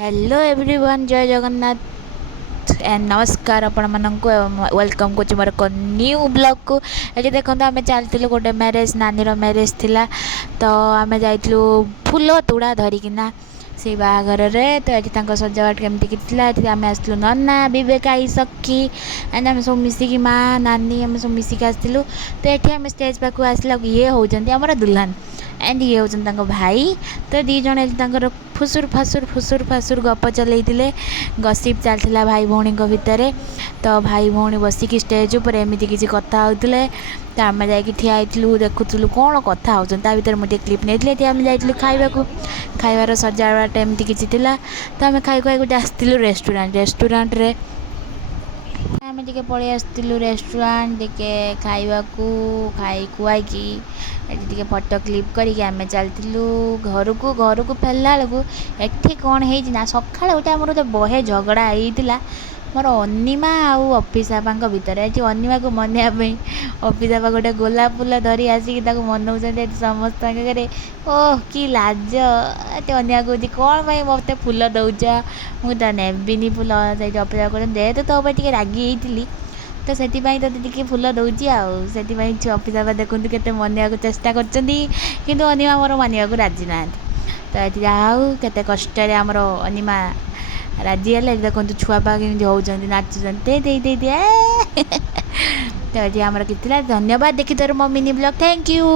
Hello everyone, जय Jagannath and नमस्कार आपण मानक वेलकम कर मोर एक न्यू ब्लॉग को। ये देखो आम चलती गोटे मैरेज, नानी मैरेज थिला तो आम जाइलु फूल तुड़ा धरिकिना से बाहागर तो ये सजावट केमती आम आसलु नना बेक आई सखी एंड आम सब मिसिकी माँ नानी आम सब मिसिक आसलु। तो ये आम स्टेज पाक आसला ये होती आमर दुल्हन एंड ये होता भाई। तो दी जन फुसुर फासुर गप चलते गसिप चलता भाई भौणी भितर। तो भाई भौणी बसिक स्टेज उपर एमती किसी कथा होते तो आम जा ठियालु देखुलु कौन कथा हो भर मुझे क्लीप नहीं आम जाइलु खाइबार सजावट एमती किसी तो आम खाई खाई आसलु रेस्टोरेंट रे आम टे पलि आसलु रेस्टोरेंट टे खाइबा खाई खुआई टे फटो क्लिप करके आम चलू घर को फेरला बेलू एठी कौन है सका गोटे आम गोटे बहे झगड़ा होता मोर अनिमा आउ अफिस आपा भितर। ये अनिमा को मनवाई अफिस आपा गोटे गोलाप फूल धरी आसिक मनाऊँ समस्त आगे। ओह कि लाज। ये अनिमा कौन कौन पाई मत फूल दौच मुझे नेबिनी फूल से अपेक्षा कर जेहेतु तो टे रागी तो से तो फूल दौची से अफिस आपा देखूँ के मनवाक चेष्टा कर अनिमा मोर मानवा राजी ना। तो ये जाऊ के कष्ट आमर अनिमा राजी है। देखो छुआ पा केमी होती नाचुं तो ये आमर कि धन्यवाद देखी तोर मो मिनी ब्लॉग। Thank you.